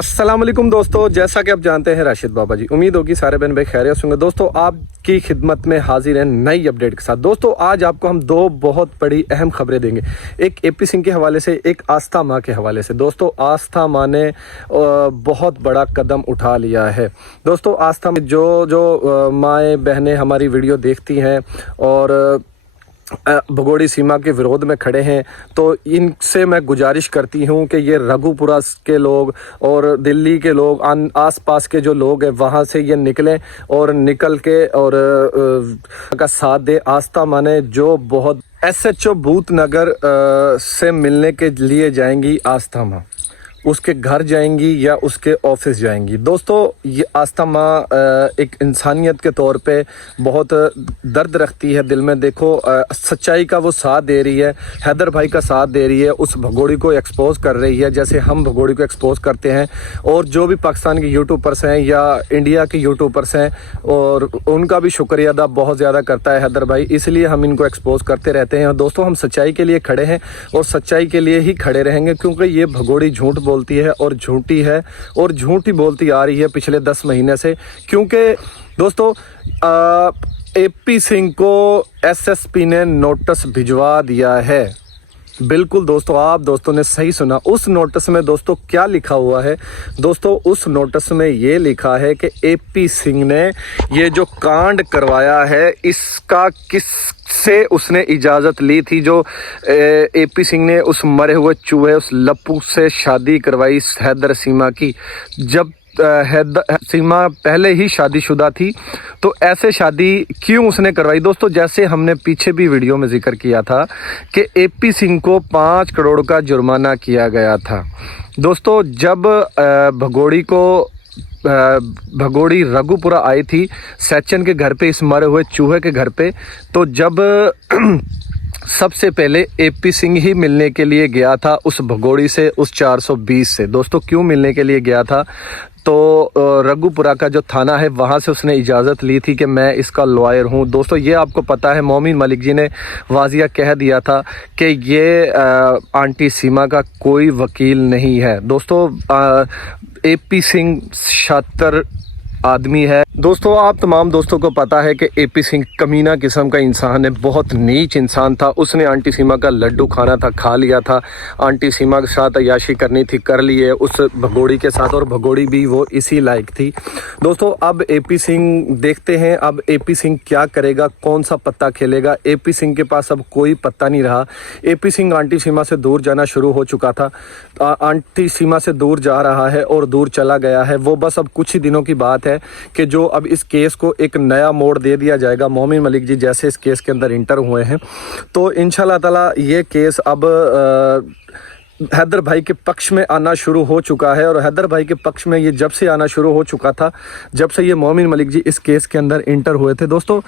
अस्सलाम वालेकुम दोस्तों, जैसा कि आप जानते हैं राशिद बाबा जी, उम्मीद होगी सारे बहन भाई खैरियत होंगे। दोस्तों आपकी खिदमत में हाजिर है नई अपडेट के साथ। दोस्तों आज आपको हम दो बहुत बड़ी अहम खबरें देंगे, एक एपी सिंह के हवाले से, एक आस्था माँ के हवाले से। दोस्तों आस्था माँ ने बहुत बड़ा कदम उठा लिया है। दोस्तों आस्था में जो माएँ बहनें हमारी वीडियो देखती हैं और भगोड़ी सीमा के विरोध में खड़े हैं, तो इनसे मैं गुजारिश करती हूं कि ये रघुपुरा के लोग और दिल्ली के लोग, आसपास के जो लोग हैं, वहां से ये निकलें और निकल के और का साथ दे। आस्था माने जो बहुत एसएचओ भूतनगर से मिलने के लिए जाएंगी, आस्था माँ उसके घर जाएंगी या उसके ऑफिस जाएंगी। दोस्तों ये आस्था माँ एक इंसानियत के तौर पे बहुत दर्द रखती है दिल में। देखो सच्चाई का वो साथ दे रही है, हैदर भाई का साथ दे रही है, उस भगोड़ी को एक्सपोज कर रही है जैसे हम भगोड़ी को एक्सपोज करते हैं। और जो भी पाकिस्तान के यूट्यूबर्स हैं या इंडिया के यूट्यूबर्स हैं, और उनका भी शुक्रिया अदा बहुत ज़्यादा करता है हैदर भाई, इसलिए हम इनको एक्सपोज करते रहते हैं। दोस्तों हम सच्चाई के लिए खड़े हैं और सच्चाई के लिए ही खड़े रहेंगे, क्योंकि ये भगोड़ी झूठ बोलती है और झूठी है और झूठी बोलती आ रही है पिछले 10 महीने से। क्योंकि दोस्तों एपी सिंह को एसएसपी ने नोटिस भिजवा दिया है। बिल्कुल दोस्तों, आप दोस्तों ने सही सुना। उस नोटिस में दोस्तों क्या लिखा हुआ है? दोस्तों उस नोटिस में ये लिखा है कि एपी सिंह ने ये जो कांड करवाया है, इसका किससे उसने इजाज़त ली थी? जो एपी सिंह ने उस मरे हुए चूहे, उस लप्पू से शादी करवाई हैदर सीमा की, जब सीमा पहले ही शादीशुदा थी, तो ऐसे शादी क्यों उसने करवाई? दोस्तों जैसे हमने पीछे भी वीडियो में जिक्र किया था कि एपी सिंह को 5 करोड़ का जुर्माना किया गया था। दोस्तों जब भगोड़ी रघुपुरा आई थी सचिन के घर पे, इस मरे हुए चूहे के घर पे, तो जब सबसे पहले एपी सिंह ही मिलने के लिए गया था उस भगोड़ी से, उस 420 से। दोस्तों क्यों मिलने के लिए गया था? तो रघुपुरा का जो थाना है वहाँ से उसने इजाज़त ली थी कि मैं इसका लॉयर हूँ। दोस्तों ये आपको पता है, मोमिन मलिक जी ने वाजिया कह दिया था कि ये आंटी सीमा का कोई वकील नहीं है। दोस्तों एपी सिंह शातिर आदमी है। दोस्तों आप तमाम दोस्तों को पता है कि एपी सिंह कमीना किस्म का इंसान है, बहुत नीच इंसान था। उसने आंटी सीमा का लड्डू खाना था, खा लिया था। आंटी सीमा के साथ अय्याशी करनी थी, कर लिए उस भगोड़ी के साथ, और भगोड़ी भी वो इसी लायक थी। दोस्तों अब एपी सिंह देखते हैं अब एपी सिंह क्या करेगा, कौन सा पत्ता खेलेगा। एपी सिंह के पास अब कोई पत्ता नहीं रहा। एपी सिंह आंटी सीमा से दूर जाना शुरू हो चुका था, आंटी सीमा से दूर जा रहा है और दूर चला गया है वो। बस अब कुछ ही दिनों की बात है कि जो अब इस केस को एक नया मोड़ दे दिया जाएगा। मोमिन मलिक जी जैसे इस केस के अंदर इंटर हुए हैं, तो इंशाल्लाह ताला ये केस अब हैदर भाई के पक्ष में आना शुरू हो चुका है। और हैदर भाई के पक्ष में ये जब से आना शुरू हो चुका था, जब से ये मोमिन मलिक जी इस केस के अंदर इंटर हुए थे। दोस्तों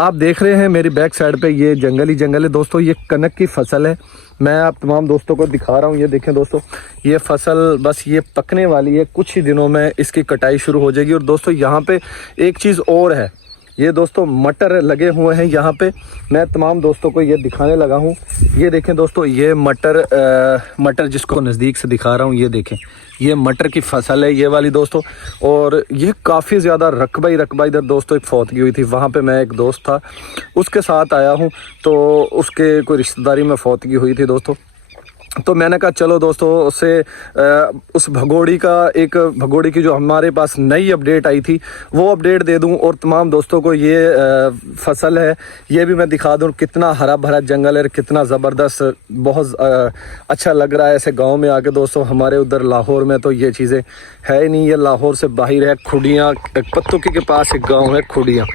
आप देख रहे हैं मेरी बैक साइड पे ये जंगल ही जंगल है। दोस्तों ये कनक की फसल है, मैं आप तमाम दोस्तों को दिखा रहा हूँ। ये देखें दोस्तों, ये फसल बस ये पकने वाली है, कुछ ही दिनों में इसकी कटाई शुरू हो जाएगी। और दोस्तों यहाँ पे एक चीज़ और है, ये दोस्तों मटर लगे हुए हैं यहाँ पे, मैं तमाम दोस्तों को ये दिखाने लगा हूँ। ये देखें दोस्तों, ये मटर जिसको नज़दीक से दिखा रहा हूँ, ये देखें ये मटर की फसल है ये वाली दोस्तों। और ये काफ़ी ज़्यादा रकबा इधर दोस्तों एक फौतगी हुई थी, वहाँ पे मैं एक दोस्त था उसके साथ आया हूँ, तो उसके कोई रिश्तेदारी में फौतगी हुई थी दोस्तों। तो मैंने कहा चलो दोस्तों उससे उस भगोड़ी की जो हमारे पास नई अपडेट आई थी वो अपडेट दे दूं, और तमाम दोस्तों को ये फसल है ये भी मैं दिखा दूं। कितना हरा भरा जंगल है, कितना ज़बरदस्त, बहुत अच्छा लग रहा है ऐसे गांव में आके। दोस्तों हमारे उधर लाहौर में तो ये चीज़ें है ही नहीं, ये लाहौर से बाहर है। खुडियाँ, पत्तुकी के पास एक गाँव है खुडियाँ,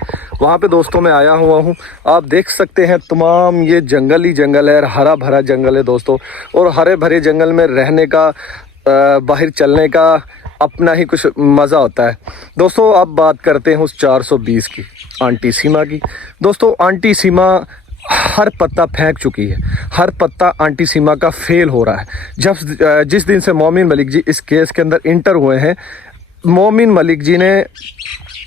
वहाँ पे दोस्तों मैं आया हुआ हूँ। आप देख सकते हैं तमाम ये जंगल ही जंगल है, हरा भरा जंगल है दोस्तों। और हरे भरे जंगल में रहने का, बाहर चलने का अपना ही कुछ मज़ा होता है। दोस्तों अब बात करते हैं उस 420 की, आंटी सीमा की। दोस्तों आंटी सीमा हर पत्ता फेंक चुकी है, हर पत्ता आंटी सीमा का फेल हो रहा है। जिस दिन से मोमिन मलिक जी इस केस के अंदर इंटर हुए हैं, मोमिन मलिक जी ने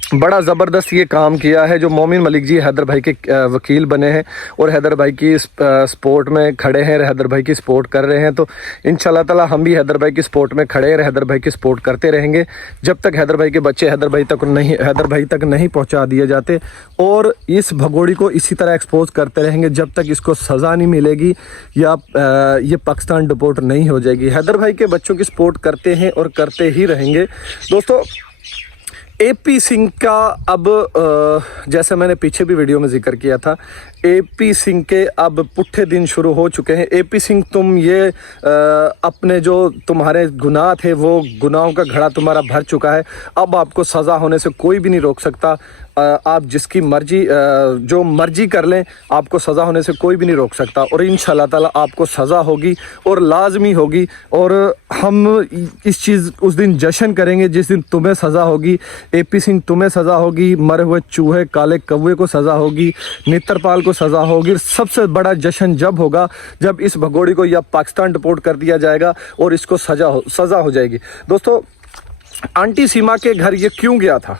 बड़ा ज़बरदस्त ये काम किया है। जो मोमिन मलिक जी हैदर भाई के वकील बने हैं और हैदर भाई की सपोर्ट में खड़े हैं, हैदर भाई की सपोर्ट कर रहे हैं, तो इंशाल्लाह ताला हम भी हैदर भाई की सपोर्ट में खड़े हैं, हैदर भाई की सपोर्ट करते रहेंगे जब तक हैदर भाई के बच्चे हैदर भाई तक नहीं पहुंचा दिए जाते। और इस भगोड़ी को इसी तरह एक्सपोज करते रहेंगे जब तक इसको सज़ा नहीं मिलेगी या ये पाकिस्तान डिपोर्ट नहीं हो जाएगी। हैदर भाई के बच्चों की सपोर्ट करते हैं और करते ही रहेंगे। दोस्तों, एपी सिंह का अब जैसे मैंने पीछे भी वीडियो में जिक्र किया था, एपी सिंह के अब पुट्ठे दिन शुरू हो चुके हैं। एपी सिंह, तुम ये अपने जो तुम्हारे गुनाह थे वो गुनाहों का घड़ा तुम्हारा भर चुका है। अब आपको सज़ा होने से कोई भी नहीं रोक सकता। आप जिसकी मर्जी जो मर्जी कर लें, आपको सज़ा होने से कोई भी नहीं रोक सकता। और इंशाल्लाह ताला आपको सज़ा होगी और लाजमी होगी। और हम इस चीज़ उस दिन जश्न करेंगे जिस दिन तुम्हें सज़ा होगी। एपी सिंह, तुम्हें सज़ा होगी, मरे हुए चूहे काले कौवे को सज़ा होगी, नेत्रपाल को सज़ा होगी। सबसे बड़ा जश्न जब होगा जब इस भगोड़ी को या पाकिस्तान डिपोर्ट कर दिया जाएगा और इसको सज़ा हो जाएगी। दोस्तों, आंटी सीमा के घर ये क्यों गया था?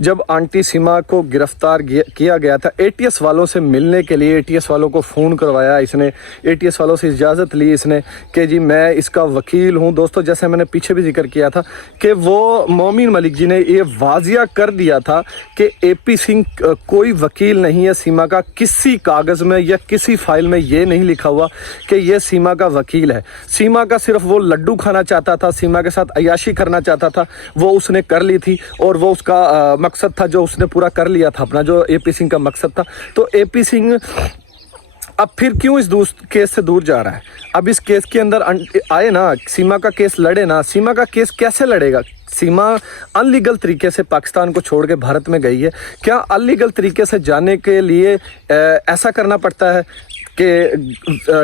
जब आंटी सीमा को गिरफ्तार किया गया था, एटीएस वालों से मिलने के लिए एटीएस वालों को फ़ोन करवाया इसने, एटीएस वालों से इजाज़त ली इसने कि जी मैं इसका वकील हूं। दोस्तों, जैसे मैंने पीछे भी जिक्र किया था कि वो मोमिन मलिक जी ने ये वाजिया कर दिया था कि एपी सिंह कोई वकील नहीं है सीमा का। किसी कागज़ में या किसी फाइल में ये नहीं लिखा हुआ कि ये सीमा का वकील है। सीमा का सिर्फ वो लड्डू खाना चाहता था, सीमा के साथ अयाशी करना चाहता था, वो उसने कर ली थी। और वो उसका मकसद था जो उसने पूरा कर लिया था अपना, जो एपी सिंह का मकसद था। तो एपी सिंह अब फिर क्यों इस केस से दूर जा रहा है? अब इस केस के अंदर आए ना, सीमा का केस लड़े ना। सीमा का केस कैसे लड़ेगा? सीमा अनलीगल तरीके से पाकिस्तान को छोड़ के भारत में गई है। क्या अनलीगल तरीके से जाने के लिए ऐसा करना पड़ता है कि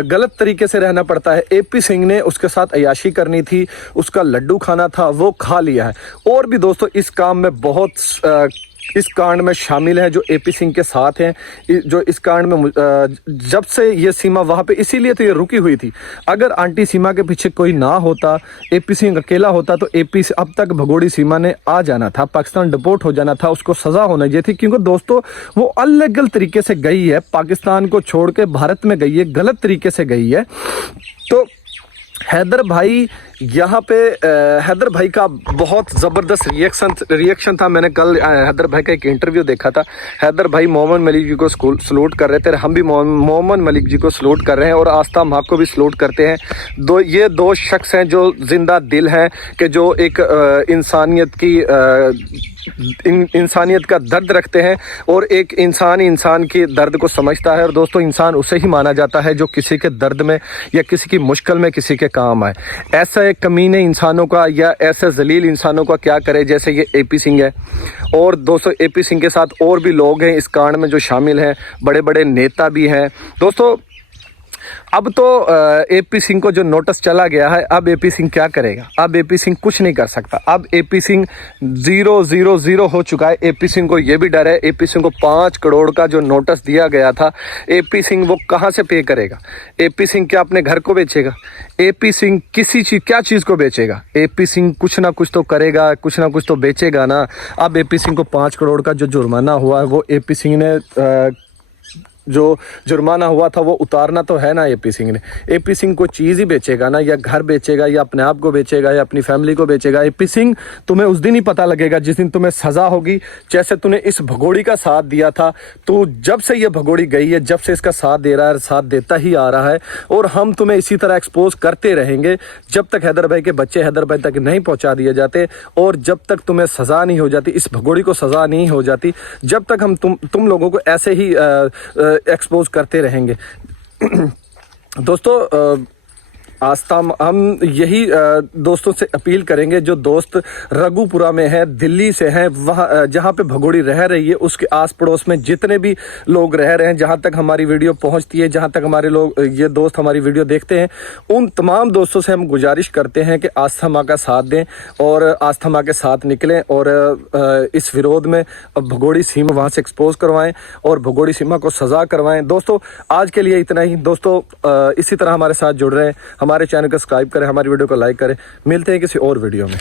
गलत तरीके से रहना पड़ता है? एपी सिंह ने उसके साथ अयाशी करनी थी, उसका लड्डू खाना था, वो खा लिया है। और भी दोस्तों इस काम में बहुत इस कांड में शामिल हैं जो एपी सिंह के साथ हैं, जो इस कांड में जब से ये सीमा वहाँ पे, इसीलिए तो ये रुकी हुई थी। अगर आंटी सीमा के पीछे कोई ना होता, एपी सिंह अकेला होता, तो एपी से अब तक भगोड़ी सीमा ने आ जाना था, पाकिस्तान डिपोर्ट हो जाना था, उसको सज़ा होनी चाहिए थी। क्योंकि दोस्तों वो अनलीगल तरीके से गई है, पाकिस्तान को छोड़ के भारत में गई है, गलत तरीके से गई है। तो हैदर भाई यहाँ पे हैदर भाई का बहुत ज़बरदस्त रिएक्शन था। मैंने कल हैदर भाई का एक इंटरव्यू देखा था। हैदर भाई मोहम्मद मलिक जी को सलूट कर रहे थे, हम भी मोहम्मद मलिक जी को सलूट कर रहे हैं और आस्था माँ को भी सलूट करते हैं। ये दो शख्स हैं जो जिंदा दिल हैं, कि जो एक इंसानियत का दर्द रखते हैं और एक इंसान के दर्द को समझता है। और दोस्तों, इंसान उसे ही माना जाता है जो किसी के दर्द में या किसी की मुश्किल में किसी के काम आए। ऐसा एक कमीने इंसानों का या ऐसे जलील इंसानों का क्या करे जैसे ये एपी सिंह है। और दोस्तों, एपी सिंह के साथ और भी लोग हैं इस कांड में जो शामिल हैं, बड़े बड़े नेता भी हैं। दोस्तों, अब तो एपी सिंह को जो नोटिस चला गया है, अब एपी सिंह क्या करेगा? अब एपी सिंह कुछ नहीं कर सकता। अब एपी सिंह 000 हो चुका है। एपी सिंह को ये भी डर है, एपी सिंह को 5 करोड़ का जो नोटिस दिया गया था, एपी सिंह वो कहाँ से पे करेगा? एपी सिंह क्या अपने घर को बेचेगा? एपी सिंह क्या चीज़ को बेचेगा? एपी सिंह कुछ ना कुछ तो करेगा, कुछ ना कुछ तो बेचेगा ना। अब एपी सिंह को 5 करोड़ का जो जुर्माना हुआ है, वो एपी सिंह ने जो जुर्माना हुआ था वो उतारना तो है ना एपी सिंह ने। एपी सिंह को चीज़ ही बेचेगा ना, या घर बेचेगा, या अपने आप को बेचेगा, या अपनी फैमिली को बेचेगा। एपी सिंह, तुम्हें उस दिन ही पता लगेगा जिस दिन तुम्हें सज़ा होगी। जैसे तूने इस भगोड़ी का साथ दिया था, तो जब से ये भगोड़ी गई है, जब से इसका साथ दे रहा है, साथ देता ही आ रहा है। और हम तुम्हें इसी तरह एक्सपोज करते रहेंगे जब तक हैदर भाई के बच्चे हैदर भाई तक नहीं पहुँचा दिए जाते, और जब तक तुम्हें सज़ा नहीं हो जाती, इस भगोड़ी को सज़ा नहीं हो जाती, जब तक हम तुम लोगों को ऐसे ही एक्सपोज करते रहेंगे। दोस्तों, आस्था हम यही दोस्तों से अपील करेंगे, जो दोस्त रघुपुरा में है, दिल्ली से हैं, वहाँ जहाँ पे भगोड़ी रह रही है उसके आस पड़ोस में जितने भी लोग रह रहे हैं, जहाँ तक हमारी वीडियो पहुँचती है, जहाँ तक हमारे लोग ये दोस्त हमारी वीडियो देखते हैं, उन तमाम दोस्तों से हम गुजारिश करते हैं कि आस्था माँ का साथ दें और आस्था माँ के साथ निकलें और इस विरोध में भगोड़ी सीमा वहाँ से एक्सपोज करवाएं और भगोड़ी सीमा को सज़ा करवाएं। दोस्तों, आज के लिए इतना ही। दोस्तों, इसी तरह हमारे साथ जुड़ रहे हैं, हमारे चैनल को सब्सक्राइब करें, हमारी वीडियो को लाइक करें। मिलते हैं किसी और वीडियो में।